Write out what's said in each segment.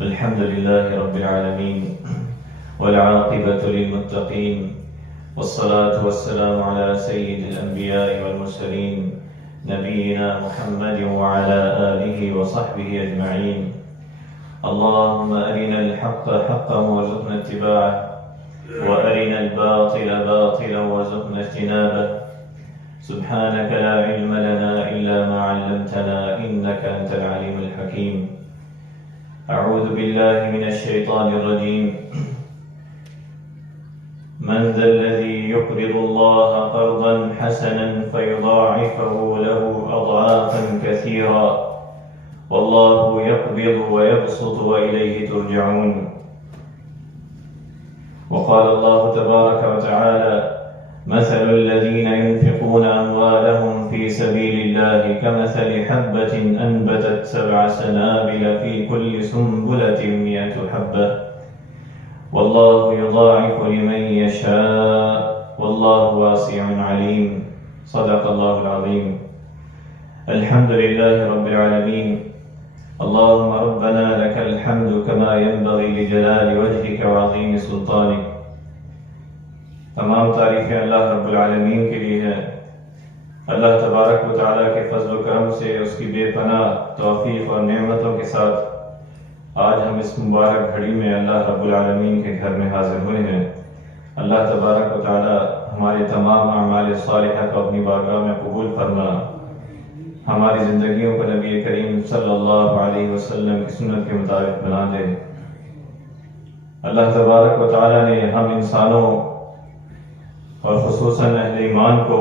الحمد لله رب العالمين والعاقبة للمتقين والصلاة والسلام على سيد الأنبياء والمرسلين نبينا محمد وعلى آله وصحبه أجمعين. اللهم أرنا الحق حقا وارزقنا اتباعه وأرنا الباطل باطلا وارزقنا اجتنابه. سبحانك لا علم لنا إلا ما علمتنا إنك أنت العليم الحكيم. أعوذ بالله من الشيطان الرجيم. من ذا الذي يقرض الله قرضا حسنا فيضاعفه له أضعافا كثيرا والله يقبض ويبسط وإليه ترجعون. وقال الله تبارك وتعالى: مثل الذين ينفقون أموالهم في سبيل الله كمثل حبة أنبتت 7 سنابل في كل سنبلة 100 حبة والله يضاعف لمن يشاء والله واسع عليم. صدق الله العظيم. الحمد لله رب العالمين. اللهم ربنا لك الحمد كما ينبغي لجلال وجهك وعظيم سلطانك. تمام تعریفیں اللہ رب العالمین کے لیے ہیں. اللہ تبارک و تعالیٰ کے فضل و کرم سے اس کی بے پناہ توفیق اور نعمتوں کے ساتھ آج ہم اس مبارک گھڑی میں اللہ رب العالمین کے گھر میں حاضر ہوئے ہیں. اللہ تبارک و تعالیٰ ہمارے تمام اعمال صالحہ کو اپنی بارگاہ میں قبول فرما. ہماری زندگیوں کو نبی کریم صلی اللہ علیہ وسلم کی سنت کے مطابق بنا دے. اللہ تبارک و تعالیٰ نے ہم انسانوں اور خصوصاً اہل ایمان کو،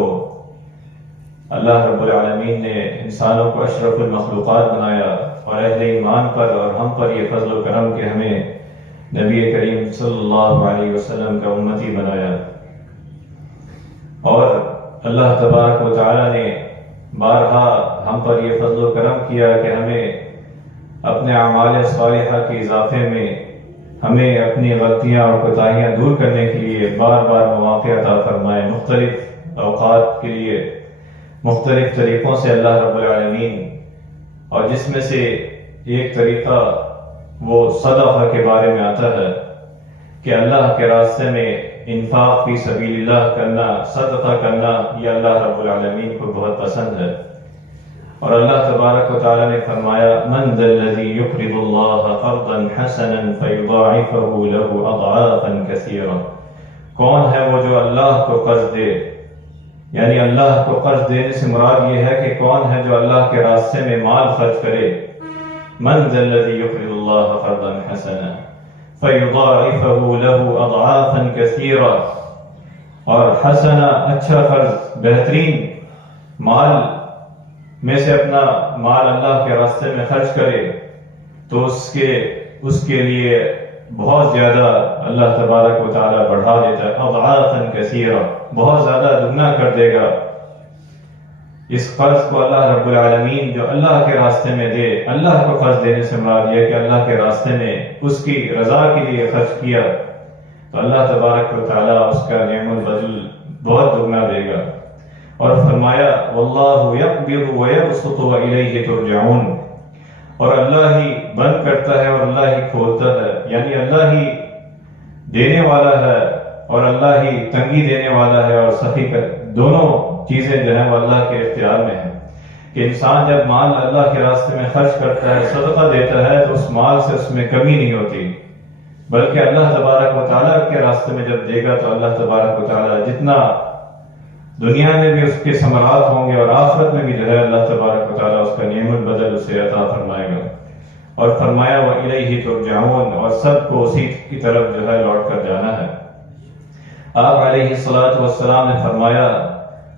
اللہ رب العالمین نے انسانوں کو اشرف المخلوقات بنایا اور اہل ایمان پر اور ہم پر یہ فضل و کرم کہ ہمیں نبی کریم صلی اللہ علیہ وسلم کا امتی بنایا. اور اللہ تبارک و تعالیٰ نے بارہا ہم پر یہ فضل و کرم کیا کہ ہمیں اپنے اعمال صالحہ کے اضافے میں ہمیں اپنی غلطیاں اور کوتاہیاں دور کرنے کے لیے بار بار مواقع عطا فرمائے. مختلف اوقات کے لیے مختلف طریقوں سے اللہ رب العالمین، اور جس میں سے ایک طریقہ وہ صدقہ کے بارے میں آتا ہے کہ اللہ کے راستے میں انفاق فی سبیل اللہ کرنا، صدقہ کرنا، یہ اللہ رب العالمین کو بہت پسند ہے. اور اللہ تبارک و تعالیٰ نے فرمایا: من ذا الذی یقرض اللہ قرضا حسنا فیضاعفہ لہ اضعافا کثیرا. کون ہے وہ جو اللہ کو قرض دے؟ یعنی اللہ کو قرض دینے سے مراد یہ ہے کہ کون ہے جو اللہ کے راستے میں مال خرچ کرے. من ذا الذی یقرض اللہ قرضا حسنا فیضاعفہ لہ اضعافا کثیرا. اور حسنا اچھا قرض، بہترین مال میں سے اپنا مال اللہ کے راستے میں خرچ کرے تو اس کے لیے بہت زیادہ اللہ تبارک و تعالیٰ بڑھا دیتا ہے. اضعافا کثیرا، بہت زیادہ دگنا کر دے گا. اس قرض کو اللہ رب العالمین جو اللہ کے راستے میں دے، اللہ کو قرض دینے سے مراد یہ کہ اللہ کے راستے میں اس کی رضا کے لیے خرچ کیا تو اللہ تبارک و تعالیٰ اس کا نعم البدل بہت دگنا دے گا. اور فرمایا: واللہ یقبض ویبسط والیہ ترجعون. اور اللہ ہی بند کرتا ہے اور اللہ ہی کھولتا ہے. یعنی اللہ ہی دینے والا ہے اور اللہ ہی تنگی دینے والا ہے اور سخی کا، دونوں چیزیں جو ہیں وہ اللہ کے اختیار میں ہیں. کہ انسان جب مال اللہ کے راستے میں خرچ کرتا ہے، صدقہ دیتا ہے، تو اس مال سے اس میں کمی نہیں ہوتی، بلکہ اللہ تبارک و تعالیٰ کے راستے میں جب دے گا تو اللہ تبارک و تعالیٰ جتنا دنیا میں بھی اس کے ثمرات ہوں گے اور آخرت میں بھی جو ہے اللہ تبارک و تعالیٰ اس کا نعم البدل اسے عطا فرمائے گا. اور فرمایا: وَإِلَيْهِ تُرْجَعُونَ. اور سب کو اسی کی طرف جو ہے لوٹ کر جانا ہے. آپ علیہ الصلوۃ والسلام نے فرمایا: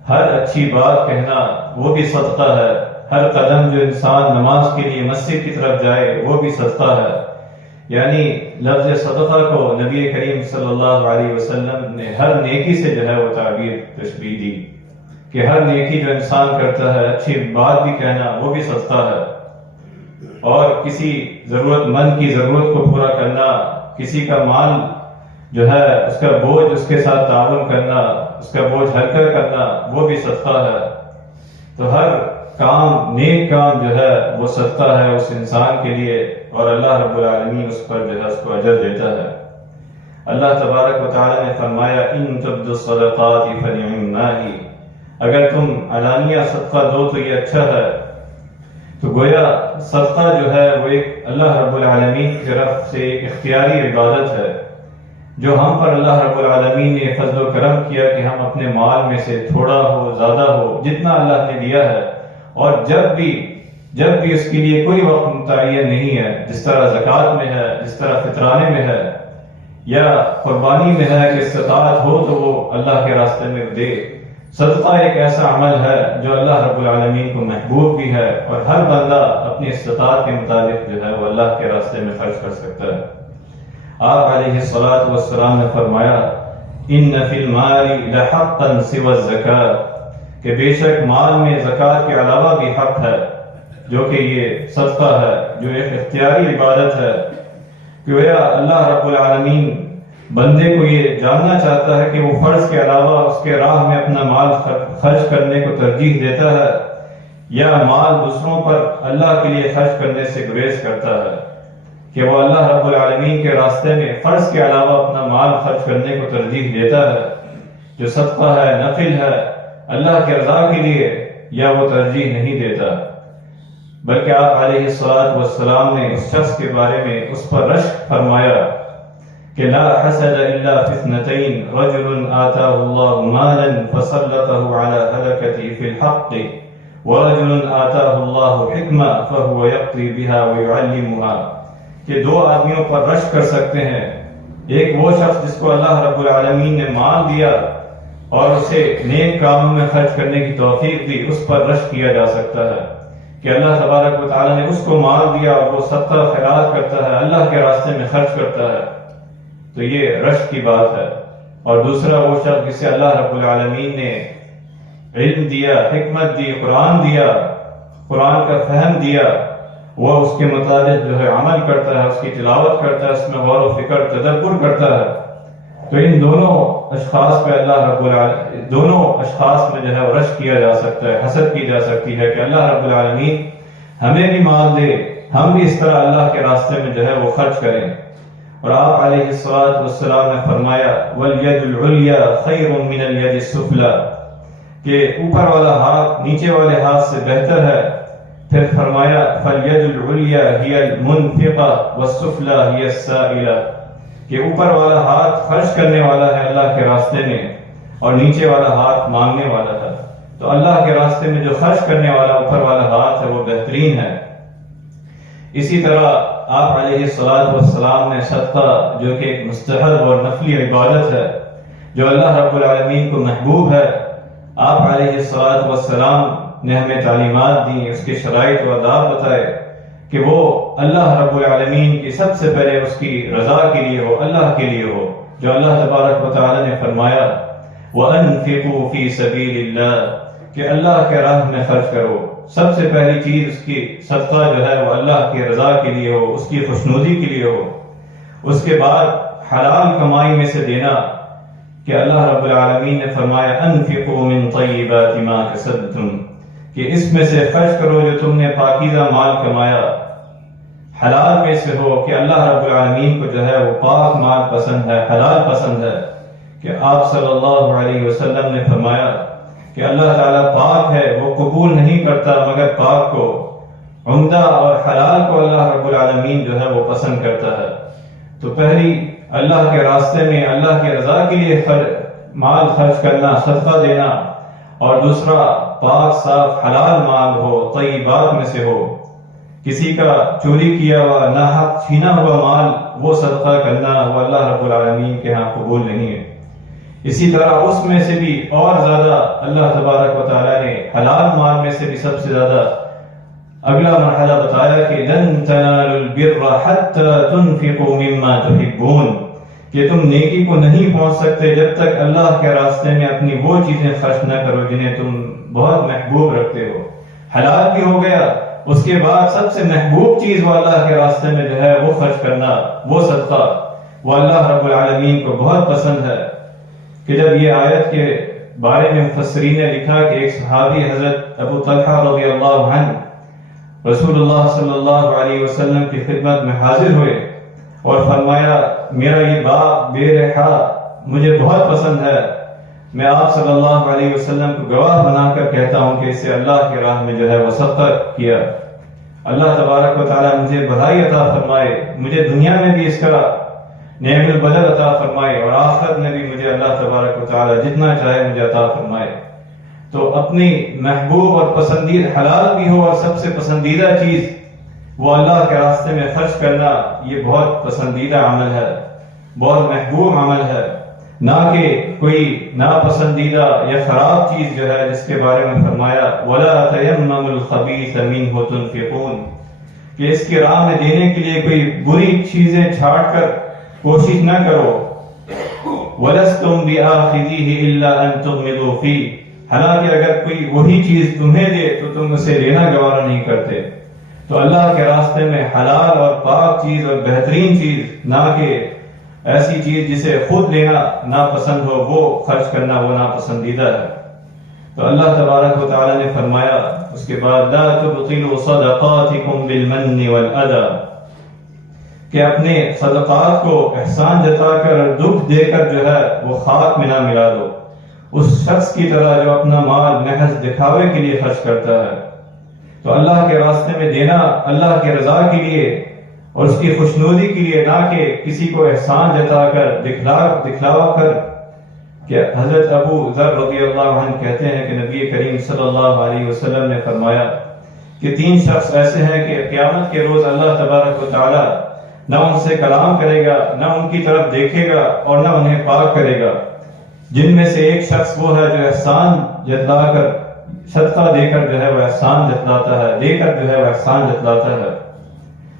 ہر اچھی بات کہنا وہ بھی صدقہ ہے. ہر قدم جو انسان نماز کے لیے مسجد کی طرف جائے وہ بھی صدقہ ہے. یعنی لفظ صدقہ کو نبی کریم صلی اللہ علیہ وسلم نے ہر نیکی سے جو ہے وہ تعبیر تشبیہ دی کہ ہر نیکی جو انسان کرتا ہے، اچھی بات بھی کہنا وہ بھی صدقہ ہے. اور کسی ضرورت مند کی ضرورت کو پورا کرنا، کسی کا مال جو ہے اس کا بوجھ اس کے ساتھ تعاون کرنا، اس کا بوجھ ہلکا کرنا وہ بھی صدقہ ہے. تو ہر کام، نیک کام جو ہے وہ صدقہ ہے اس انسان کے لیے اور اللہ رب العالمین اس پر جو ہے اس کو اجر دیتا ہے۔ اللہ تبارک و تعالیٰ نے فرمایا ان تبدوا الصدقات فنعما ہی، اگر تم علانیہ صدقہ دو تو یہ اچھا ہے۔ تو گویا صدقہ جو ہے وہ ایک اللہ رب العالمین کی طرف سے ایک اختیاری عبادت ہے جو ہم پر اللہ رب العالمین نے فضل و کرم کیا کہ ہم اپنے مال میں سے تھوڑا ہو زیادہ ہو جتنا اللہ نے دیا ہے، اور جب بھی اس کے لیے کوئی وقت متعین نہیں ہے، جس طرح زکوٰۃ میں ہے، جس طرح فطرانے میں ہے یا قربانی میں ہے کہ استطاعت ہو تو وہ اللہ کے راستے میں دے۔ صدقہ ایک ایسا عمل ہے جو اللہ رب العالمین کو محبوب بھی ہے، اور ہر بندہ اپنی استطاعت کے مطابق جو ہے وہ اللہ کے راستے میں خرچ کر سکتا ہے۔ آپ علیہ الصلوۃ والسلام نے فرمایا ان فی المال لحقا سوى الزکاۃ، کہ بے شک مال میں زکوٰۃ کے علاوہ بھی حق ہے، جو کہ یہ صدقہ ہے، جو ایک اختیاری عبادت ہے۔ کہ اللہ رب العالمین بندے کو یہ جاننا چاہتا ہے کہ وہ فرض کے علاوہ اس کے راہ میں اپنا مال خرچ کرنے کو ترجیح دیتا ہے یا مال دوسروں پر اللہ کے لیے خرچ کرنے سے گریز کرتا ہے، کہ وہ اللہ رب العالمین کے راستے میں فرض کے علاوہ اپنا مال خرچ کرنے کو ترجیح دیتا ہے، جو صدقہ ہے، نفل ہے، اللہ کے رضا کے لیے، یا وہ ترجیح نہیں دیتا۔ بلکہ آپ علیہ الصلوۃ والسلام نے اس شخص کے بارے میں اس پر رشک فرمایا کہ لا حسد الا فی اثنتین رجل آتاہ اللہ مالا فسلطہ علی ہلکتہ فی الحق ورجل آتاہ اللہ حکمہ فہو یقضی بہا ویعلمها، کہ دو آدمیوں پر رشک کر سکتے ہیں۔ ایک وہ شخص جس کو اللہ رب العالمین نے مال دیا اور اسے نیک کاموں میں خرچ کرنے کی توفیق دی، اس پر رشک کیا جا سکتا ہے کہ اللہ تبارک و تعالیٰ نے اس کو مال دیا اور وہ صدقہ خیرات کرتا ہے، اللہ کے راستے میں خرچ کرتا ہے، تو یہ رشک کی بات ہے۔ اور دوسرا وہ شخص جسے اللہ رب العالمین نے علم دیا، حکمت دی، قرآن دیا، قرآن کا فہم دیا، وہ اس کے مطابق جو ہے عمل کرتا ہے، اس کی تلاوت کرتا ہے، اس میں غور و فکر تدبر کرتا ہے، تو ان دونوں اشخاص پہ اللہ رب العالمین، دونوں اشخاص میں جو ہے رشک کیا جا سکتا ہے، حسد کی جا سکتی ہے کہ اللہ رب العالمین ہمیں بھی مال دے، ہم بھی اس طرح اللہ کے راستے میں جو ہے وہ خرچ کریں۔ اور آپ علیہ الصلوۃ والسلام نے فرمایا والید العلیٰ خیر من الید السفلی، کہ اوپر والا ہاتھ نیچے والے ہاتھ سے بہتر ہے۔ پھر فرمایا فالید العلیٰ ہی المنفقہ والسفلی ہی السائلہ، کہ اوپر والا ہاتھ خرچ کرنے والا ہے اللہ کے راستے میں اور نیچے والا ہاتھ مانگنے والا ہے۔ تو اللہ کے راستے میں جو خرچ کرنے والا اوپر والا ہاتھ ہے وہ بہترین ہے۔ اسی طرح آپ علیہ الصلوۃ والسلام نے صدقہ، جو کہ ایک مستحب اور نفلی عبادت ہے جو اللہ رب العالمین کو محبوب ہے، آپ علیہ الصلوۃ والسلام نے ہمیں تعلیمات دی، اس کے شرائط و آداب بتائے کہ وہ اللہ رب العالمین کی سب سے پہلے اس کی رضا کے لیے ہو، اللہ کے لیے ہو، جو اللہ تبارک و تعالی نے فرمایا وَأَنفِقُوا فِي سَبِيلِ اللَّهِ، کہ اللہ کے راہ میں خرچ کرو۔ سب سے پہلی چیز اس کی صدقہ جو ہے وہ اللہ کی رضا کے لیے ہو، اس کی خوشنودی کے لیے ہو۔ اس کے بعد حلال کمائی میں سے دینا، کہ اللہ رب العالمین نے فرمایا انفقوا من طیبات ما کسبتم، کہ اس میں سے خرچ کرو جو تم نے پاکیزہ مال کمایا، حلال میں سے ہو، کہ اللہ رب العالمین کو جو ہے وہ پاک مال پسند ہے، حلال پسند ہے۔ کہ آپ صلی اللہ علیہ وسلم نے فرمایا کہ اللہ تعالیٰ پاک ہے، وہ قبول نہیں کرتا مگر پاک کو، عمدہ اور حلال کو اللہ رب العالمین جو ہے وہ پسند کرتا ہے۔ تو پہلی اللہ کے راستے میں اللہ کی رضا کے لیے مال خرچ کرنا، صدقہ دینا، اور دوسرا پاک صاف حلال مال ہو، طیبات میں سے ہو، کسی کا چوری کیا ہوا ناحق چھینا ہوا مال وہ صدقہ کرنا وہ اللہ رب العالمین کے ہاں قبول نہیں ہے۔ اسی طرح اس میں سے بھی اور زیادہ اللہ تبارک و تعالیٰ نے حلال مال میں سے بھی سب سے زیادہ اگلا مرحلہ بتایا کہ لن تنالوا البر حتى تنفقوا مما تحبون، کہ تم نیکی کو نہیں پہنچ سکتے جب تک اللہ کے راستے میں اپنی وہ چیزیں خرچ نہ کرو جنہیں تم بہت محبوب رکھتے ہو۔ حلال بھی ہو گیا، اس کے بعد سب سے محبوب چیز وہ اللہ کے راستے میں جو ہے وہ خرچ کرنا، وہ صدقہ، وہ اللہ رب العالمین کو بہت پسند ہے۔ کہ جب یہ آیت کے بارے میں مفسرین نے لکھا کہ ایک صحابی حضرت ابو طلحہ رضی اللہ عنہ رسول اللہ صلی اللہ علیہ وسلم کی خدمت میں حاضر ہوئے اور فرمایا میرا یہ باپ بے رحا مجھے بہت پسند ہے، میں آپ صلی اللہ علیہ وسلم کو گواہ بنا کر کہتا ہوں کہ اسے اللہ کی راہ میں جو ہے وہ صدقہ کیا، اللہ تبارک و تعالیٰ مجھے بھلائی عطا فرمائے، مجھے دنیا میں بھی اس کا نعم البدل عطا فرمائے اور آخرت میں بھی مجھے اللہ تبارک و تعالیٰ جتنا چاہے مجھے عطا فرمائے۔ تو اپنی محبوب اور پسندیدہ حلال بھی ہو اور سب سے پسندیدہ چیز وہ اللہ کے راستے میں خرچ کرنا، یہ بہت پسندیدہ عمل ہے، بہت محبوب عمل ہے، نہ کہ کوئی ناپسندیدہ یا خراب چیز جو ہے جس کے بارے میں فرمایا وَلَا تَيَمَّمُوا الْخَبِيثَ مِنْهُ تُنْفِقُونَ، کہ اس کی راہ میں دینے کے لیے کوئی بری چیزیں چھاٹ کر کوشش نہ کرو، وَلَسْتُمْ بِآخِذِيهِ إِلَّا أَن تُغْمِضُوا فِيهِ، حالانکہ اگر کوئی وہی چیز تمہیں دے تو تم اسے لینا گوارا نہیں کرتے۔ تو اللہ کے راستے میں حلال اور پاک چیز اور بہترین چیز، نہ کہ ایسی چیز جسے خود لینا ناپسند ہو وہ خرچ کرنا وہ ناپسندیدہ ہے۔ تو اللہ تبارک و تعالیٰ نے فرمایا اس کے بعد لا تبطلوا صدقاتکم بالمن والأذى، کہ اپنے صدقات کو احسان جتا کر دکھ دے کر جو ہے وہ خاک میں نہ ملا دو، اس شخص کی طرح جو اپنا مال محض دکھاوے کے لیے خرچ کرتا ہے۔ تو اللہ کے راستے میں دینا اللہ کی رضا کے لیے اور اس کی خوشنودی کے لیے، نہ کہ کسی کو احسان جتا کر دکھلاوا کر۔ کہ حضرت ابو ذر رضی اللہ عنہ کہتے ہیں کہ نبی کریم صلی اللہ علیہ وسلم نے فرمایا کہ 3 شخص ایسے ہیں کہ قیامت کے روز اللہ تبارک و تعالی نہ ان سے کلام کرے گا، نہ ان کی طرف دیکھے گا اور نہ انہیں پاک کرے گا، جن میں سے ایک شخص وہ ہے جو احسان جتلا کر صدقہ دے کر جو ہے وہ احسان جتلاتا ہے، دے کر جو ہے وہ احسان جتلاتا ہے۔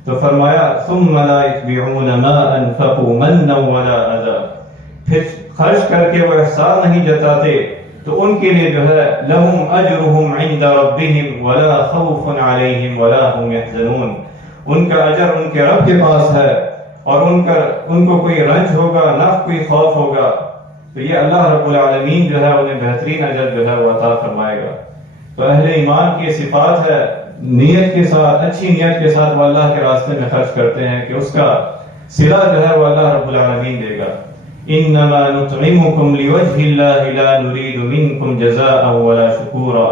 تو فرمایا ثم لا يتبعون ما انفقوا منا ولا اذى، پھر خرچ کر کے وہ احسان نہیں جتاتے تو ان کے لیے جو ہے لهم اجرهم عند ربهم ولا خوف عليهم ولا هم يحزنون، ان کا اجر ان کے رب کے پاس ہے اور ان کو کوئی رنج ہوگا نہ کوئی خوف ہوگا۔ تو یہ اللہ رب العالمین جو ہے انہیں بہترین اجر جو ہے وہ عطا فرمائے گا۔ تو اہل ایمان کی صفات ہے نیت کے ساتھ، اچھی نیت کے ساتھ وہ اللہ کے راستے میں خرچ کرتے ہیں کہ اس کا صلہ جو ہے وہ اللہ رب العالمین دے گا۔ انما نطعمکم لوجہ اللہ لا نرید منکم جزاء ولا شکورا،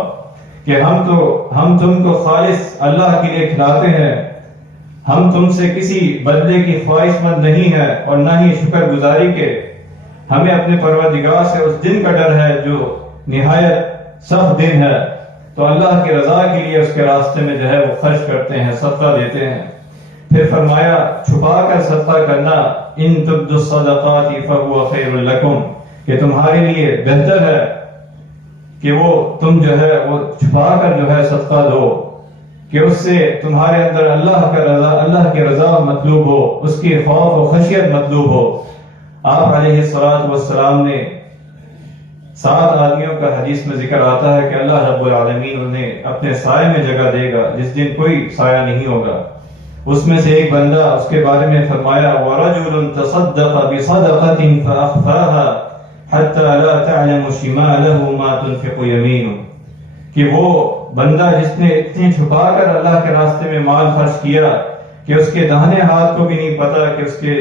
کہ ہم تم کو خالص اللہ کے لیے کھلاتے ہیں، ہم تم سے کسی بدلے کی خواہش مند نہیں ہے اور نہ ہی شکر گزاری کے، ہمیں اپنے پروردگار سے اس دن کا ڈر ہے جو نہایت سخت دن ہے۔ تو اللہ کی رضا کے لیے اس کے راستے میں جو ہے وہ خرچ کرتے ہیں، صدقہ دیتے ہیں۔ پھر فرمایا چھپا کر صدقہ کرنا ان تبدوا الصدقات فهو خیر لکم، کہ تمہارے لیے بہتر ہے کہ وہ تم جو ہے وہ چھپا کر جو ہے صدقہ دو، کہ اس سے تمہارے اندر اللہ کی رضا مطلوب ہو، اس کی خوف و خشیت مطلوب ہو۔ آپ علیہ الصلوۃ والسلام نے 7 آدمیوں کا حدیث میں ذکر آتا ہے کہ اللہ رب العالمین انہیں اپنے سائے میں جگہ دے گا جس دن کوئی سایہ نہیں ہوگا۔ اس میں سے ایک بندہ، اس کے بارے میں فرمایا وَرَجُلٌ تَصَدَّقَ بِصَدَقَةٍ فَأَخْفَاهَا حَتَّى لَا تَعْلَمُ شِمَالَهُ مَا تُنْفِقُ يَمِينُهُ، کہ وہ بندہ جس نے اتنی چھپا کر اللہ کے راستے میں مال خرچ کیا کہ اس کے داہنے ہاتھ کو بھی نہیں پتا کہ اس کے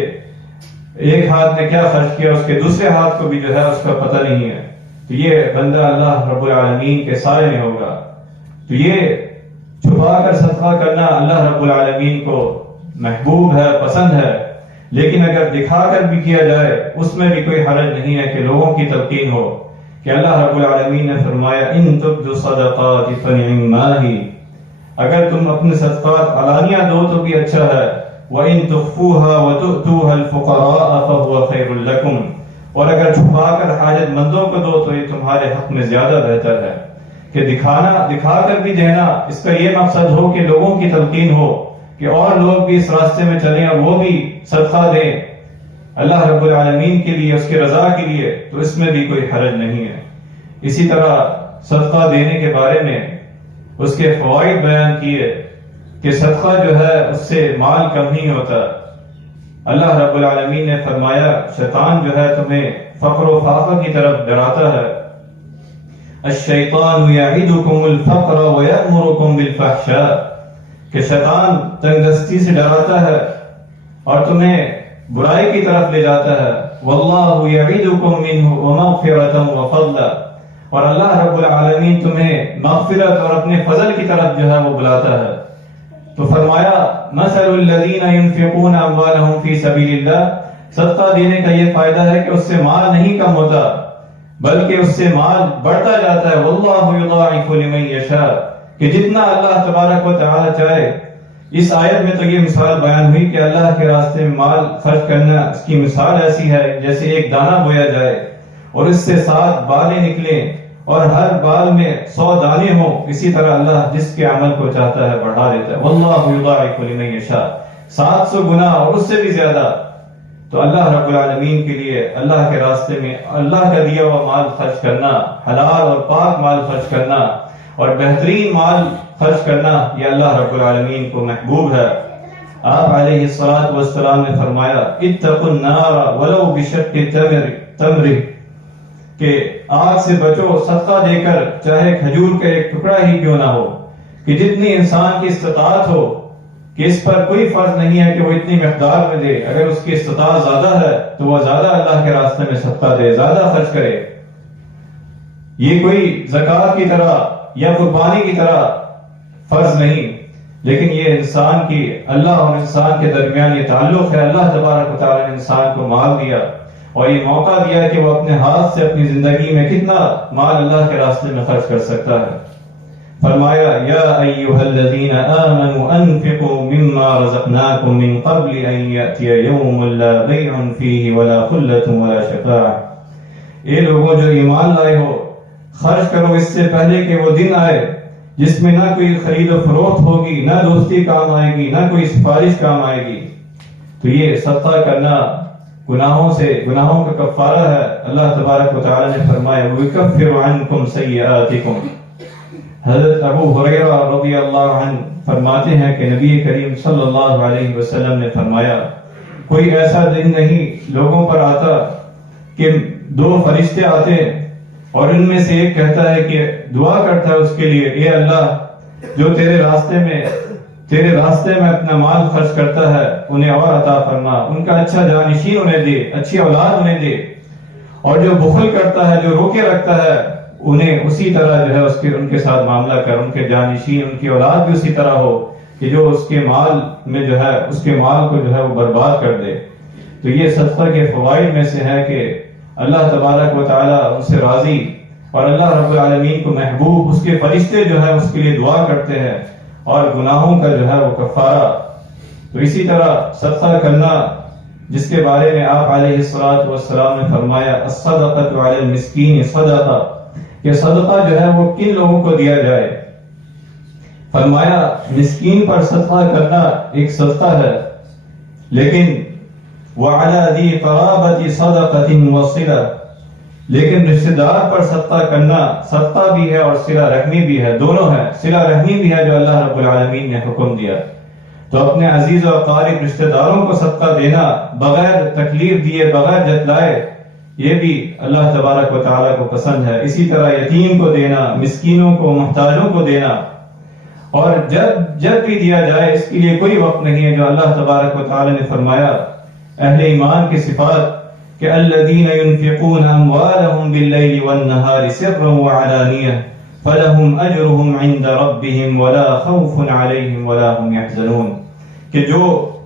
ایک ہاتھ نے کیا خرچ کیا، اس کے دوسرے ہاتھ کو بھی جو ہے اس کا پتہ نہیں ہے، تو یہ بندہ اللہ رب العالمین کے سائے میں ہوگا۔ تو یہ چھپا کر صدقہ کرنا اللہ رب العالمین کو محبوب ہے، پسند ہے، لیکن اگر دکھا کر بھی کیا جائے اس میں بھی کوئی حرج نہیں ہے کہ لوگوں کی تلقین ہو، کہ اللہ رب العالمین نے فرمایا ان تبدوا الصدقات فنعما ہی، اگر تم اپنے صدقات علانیہ دو تو بھی اچھا ہے، وَإِن تُخْفُوهَا وَتُؤْتُوهَا الْفُقَرَاءَ فَهُوَ خَيْرٌ لَكُمْ، اور اگر چھپا کر حاجت مندوں کو دو تو یہ تمہارے حق میں زیادہ بہتر ہے۔ کہ دکھا کر بھی دینا، اس کا یہ مقصد ہو کہ لوگوں کی تلقین ہو کہ اور لوگ بھی اس راستے میں چلیں اور وہ بھی صدقہ دیں اللہ رب العالمین کے لیے، اس کی رضا کے لیے، تو اس میں بھی کوئی حرج نہیں ہے۔ اسی طرح صدقہ دینے کے بارے میں اس کے فوائد بیان کیے کہ صدقہ جو ہے اس سے مال کم نہیں ہوتا۔ اللہ رب العالمین نے فرمایا شیطان جو ہے تمہیں فقر و فاقہ کی طرف ڈراتا ہے، الشیطان یعدکم الفقر ویأمرکم بالفحشاء، کہ شیطان تنگ دستی سے ڈراتا ہے اور تمہیں برائی کی طرف لے جاتا ہے. واللہ یعیدکم منہ ومغفرۃ وفضلا، اور اللہ رب العالمین تمہیں مغفرت اور اپنے فضل کی طرف جو ہے وہ بلاتا ہے. تو فرمایا مثل الذین ينفقون اموالهم فی سبیل اللہ، صدقہ دینے کا یہ فائدہ ہے کہ اس سے مال نہیں کم ہوتا بلکہ اس سے مال بڑھتا جاتا ہے. واللہ یضاعف لمن یشاء، کہ جتنا اللہ تبارک و تعالی چاہے. اس آیت میں تو یہ مثال بیان ہوئی کہ اللہ کے راستے میں مال خرچ کرنا، اس کی مثال ایسی ہے جیسے ایک دانہ بویا جائے اور اس سے 7 بالیں نکلیں اور ہر بال میں 100 دانے ہوں. اسی طرح اللہ جس کے عمل کو چاہتا ہے بڑھا دیتا ہے. واللہ یضاعف لمن یشاء، 700 گنا اور اس سے بھی زیادہ. تو اللہ رب العالمین کے لیے اللہ کے راستے میں اللہ کا دیا ہوا مال خرچ کرنا، حلال اور پاک مال خرچ کرنا اور بہترین مال خرچ کرنا، یہ اللہ رب العالمین کو محبوب ہے. آپ علیہ الصلوۃ والسلام نے فرمایا اتقوا النار ولو بشق تمر، کہ آگ سے بچو صدقہ دے کر، چاہے کھجور کا ایک ٹکڑا ہی کیوں نہ ہو. کہ جتنی انسان کی استطاعت ہو، کہ اس پر کوئی فرض نہیں ہے کہ وہ اتنی مقدار میں دے. اگر اس کی استطاعت زیادہ ہے تو وہ زیادہ اللہ کے راستے میں صدقہ دے، زیادہ خرچ کرے. یہ کوئی زکوٰۃ کی طرح یا قربانی کی طرح فرض نہیں، لیکن یہ انسان کی اللہ اور انسان کے درمیان یہ تعلق ہے. اللہ تبارک و تعالی نے انسان کو مال دیا اور یہ موقع دیا کہ وہ اپنے ہاتھ سے اپنی زندگی میں کتنا مال اللہ کے راستے میں خرچ کر سکتا ہے. فرمایا یا ایھا الذین آمنوا انفقوا مما رزقناکم من قبل ان یأتی یوم لا بیع فیہ ولا خلۃ ولا شفاعۃ، اے لوگوں جو ایمان لائے ہو، خرچ کرو اس سے پہلے کہ وہ دن آئے جس میں نہ کوئی خرید و فروخت ہوگی، نہ دوستی کام آئے گی، نہ کوئی سفارش کام آئے گی. تو یہ صدقہ کرنا گناہوں کا کفارہ ہے. اللہ تبارک و تعالی نے فرمایا وَيُكَفِّرُ عَنْكُمْ سَيِّئَاتِكُمْ. حضرت ابو ہریرہ رضی اللہ عنہ فرماتے ہیں کہ نبی کریم صلی اللہ علیہ وسلم نے فرمایا کوئی ایسا دن نہیں لوگوں پر آتا کہ 2 فرشتے آتے اور ان میں سے ایک کہتا ہے کہ دعا کرتا ہے اس کے لیے، اے اللہ جو تیرے راستے میں اپنا مال خرچ کرتا ہے انہیں اور عطا فرما، ان کا اچھا جانشین انہیں دے، اچھی اولاد انہیں دے. اور جو بخل کرتا ہے، جو روکے رکھتا ہے، انہیں اسی طرح جو ہے ان کے ساتھ معاملہ کر، ان کے جانشین، ان کی اولاد بھی اسی طرح ہو کہ جو اس کے مال میں جو ہے اس کے مال کو جو ہے وہ برباد کر دے. تو یہ صدقہ کے فوائد میں سے ہے کہ اللہ تبارک و تعالی ان سے راضی اور اللہ رب العالمین کو محبوب، اس کے فرشتے جو ہے اس کے لیے دعا کرتے ہیں اور گناہوں کا جو ہے وہ کفارہ. تو اسی طرح صدقہ کرنا جس کے بارے میں آپ علیہ الصلوۃ والسلام نے فرمایا الصدقۃ علی المسکین صدقہ، کہ صدقہ جو ہے وہ کن لوگوں کو دیا جائے. فرمایا مسکین پر صدقہ کرنا ایک صدقہ ہے، لیکن وَعَلَى ذِي قَرَابَةِ صَدَقَةٍ وَصِلَةٍ، لیکن رشتہ دار پر صدقہ کرنا صدقہ بھی ہے اور صلہ رحمی بھی ہے، دونوں ہے. صلہ رحمی بھی ہے جو اللہ رب العالمین نے حکم دیا. تو اپنے عزیز و اقارب رشتہ داروں کو صدقہ دینا بغیر تکلیف دیے، بغیر جتلائے، یہ بھی اللہ تبارک و تعالیٰ کو پسند ہے. اسی طرح یتیم کو دینا، مسکینوں کو، محتاجوں کو دینا. اور جب بھی دیا جائے اس کے لیے کوئی وقت نہیں ہے. جو اللہ تبارک و تعالیٰ نے فرمایا اہل ایمان کی صفات کہ الذین ينفقون اموالهم باللیل والنہار سرا وعلانیہ فلهم اجرهم عند ربهم ولا خوف علیہم ولا هم يحزنون، کہ جو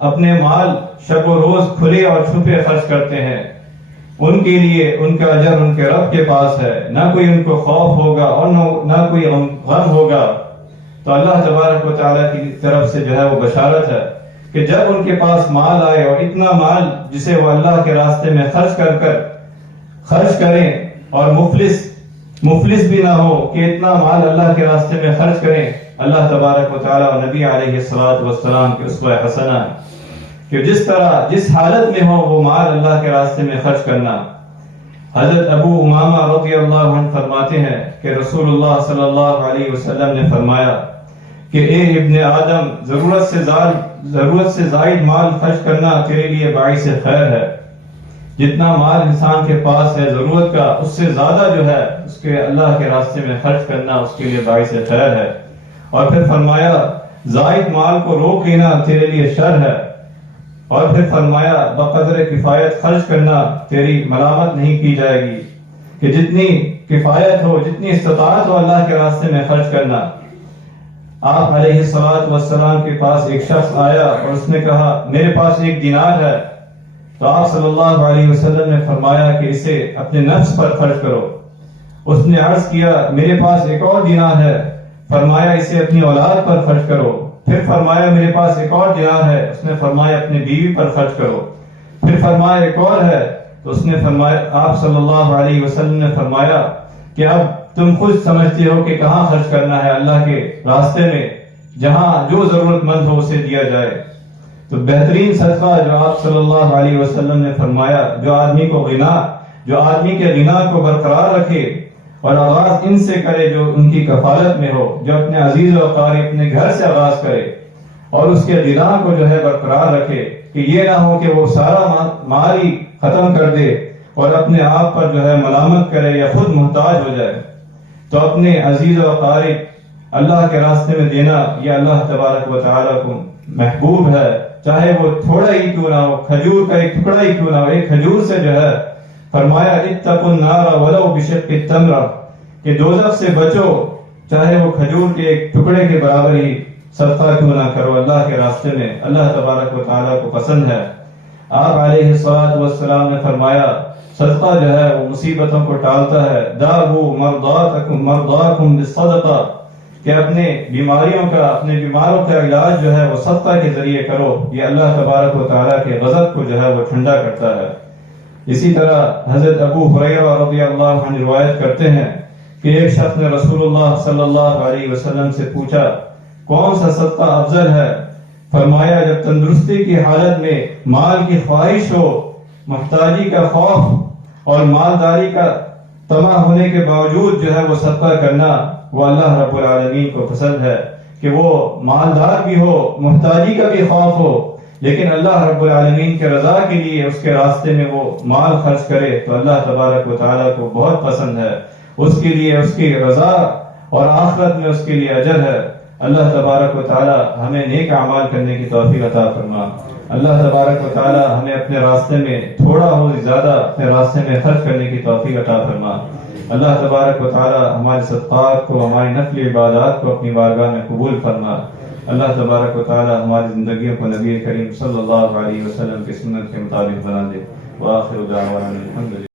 اپنے مال شب و روز کھلے اور چھپے خرچ کرتے ہیں ان کے لیے ان کا اجر ان کے رب کے پاس ہے، نہ کوئی ان کو خوف ہوگا اور نہ کوئی غم ہوگا. تو اللہ تبارک و تعالیٰ کی طرف سے جو ہے وہ بشارت ہے کہ جب ان کے پاس مال آئے اور اتنا مال جسے وہ اللہ کے راستے میں خرچ کریں اور مفلس بھی نہ ہو کہ اتنا مال اللہ کے راستے میں خرچ کریں. اللہ تبارک و تعالیٰ اور نبی علیہ الصلوۃ والسلام کی اسوہ حسنہ کہ جس حالت میں ہو وہ مال اللہ کے راستے میں خرچ کرنا. حضرت ابو امامہ رضی اللہ عنہ فرماتے ہیں کہ رسول اللہ صلی اللہ علیہ وسلم نے فرمایا کہ اے ابن آدم، ضرورت سے زائد مال خرچ کرنا تیرے لیے باعث خیر ہے. جتنا مال انسان کے پاس ہے ضرورت کا، اس سے زیادہ جو ہے اس کے اللہ کے راستے میں خرچ کرنا اس کے لیے باعث خیر ہے. اور پھر فرمایا زائد مال کو روک لینا تیرے لیے شر ہے، اور پھر فرمایا بقدر کفایت خرچ کرنا تیری ملامت نہیں کی جائے گی، کہ جتنی کفایت ہو، جتنی استطاعت ہو اللہ کے راستے میں خرچ کرنا۔ آپ علیہ السلام کے پاس ایک شخص آیا اور اس نے کہا میرے پاس 1 دینار ہے، تو آپ صلی اللہ علیہ وسلم نے فرمایا کہ اسے اپنے نفس پر خرچ کرو۔ اس نے عرض کیا میرے پاس 1 اور دینار ہے، فرمایا اسے اپنی اولاد پر خرچ کرو۔ پھر فرمایا میرے پاس 1 اور دینار ہے، اس نے فرمایا اپنی بیوی پر خرچ کرو۔ پھر فرمایا 1 اور ہے، تو اس نے فرمایا، آپ صلی اللہ علیہ وسلم نے فرمایا کہ اب تم خود سمجھتے ہو کہ کہاں خرچ کرنا ہے اللہ کے راستے میں، جہاں جو ضرورت مند ہو اسے دیا جائے۔ تو بہترین صدقہ جو آپ صلی اللہ علیہ وسلم نے فرمایا، جو آدمی کے غنا کو برقرار رکھے اور آغاز ان سے کرے جو ان کی کفالت میں ہو، جو اپنے عزیز و اقارب اپنے گھر سے آغاز کرے اور اس کے غنا کو جو ہے برقرار رکھے، کہ یہ نہ ہو کہ وہ سارا مال ہی ختم کر دے اور اپنے آپ پر جو ہے ملامت کرے یا خود محتاج ہو جائے۔ تو اپنے عزیز و اقارب اللہ کے راستے میں دینا یہ اللہ تبارک و تعالیٰ کو محبوب ہے، چاہے وہ تھوڑا ہی کیوں نہ ہو، کھجور کا ایک ٹکڑا ہی کیوں نہ ہو۔ ایک کھجور سے جو ہے فرمایا اتقوا النار ولو بشق التمرہ، کہ دوزخ سے بچو چاہے وہ کھجور کے ایک ٹکڑے کے برابر ہی صدقہ کیوں نہ کرو اللہ کے راستے میں، اللہ تبارک و تعالیٰ کو پسند ہے۔ آپ علیہ السلام نے فرمایا صدقہ جو ہے وہ مصیبتوں کو ٹالتا ہے، داؤوا مرضاکم بالصدقہ، کہ اپنے بیماروں کا علاج جو ہے وہ صدقہ کے ذریعے کرو، یہ اللہ تبارک و تعالیٰ کے غضب کو جو ہے وہ ٹھنڈا کرتا ہے۔ اسی طرح حضرت ابو ہریرہ رضی اللہ عنہ روایت کرتے ہیں کہ ایک شخص نے رسول اللہ صلی اللہ علیہ وسلم سے پوچھا کون سا صدقہ افضل ہے؟ فرمایا جب تندرستی کی حالت میں مال کی خواہش ہو، محتاجی کا خوف اور مالداری کا طمع ہونے کے باوجود جو ہے وہ صدقہ کرنا وہ اللہ رب العالمین کو پسند ہے، کہ وہ مالدار بھی ہو، محتاجی کا بھی خوف ہو، لیکن اللہ رب العالمین کے رضا کے لیے اس کے راستے میں وہ مال خرچ کرے تو اللہ تبارک و تعالیٰ کو بہت پسند ہے، اس کے لیے اس کی رضا اور آخرت میں اس کے لیے اجر ہے۔ اللہ تبارک و تعالیٰ ہمیں نیک اعمال کرنے کی توفیق عطا فرما۔ اللہ تبارک و تعالیٰ ہمیں اپنے راستے میں تھوڑا ہو زیادہ اپنے راستے میں خرچ کرنے کی توفیق عطا فرما۔ اللہ تبارک و تعالیٰ ہمارے صدقات کو، ہماری نفلی عبادات کو اپنی بارگاہ میں قبول فرما۔ اللہ تبارک و تعالیٰ ہماری زندگیوں کو نبی کریم صلی اللہ علیہ وسلم کی سنت کے مطابق بنا دے۔ وآخر دعوانا الحمدللہ۔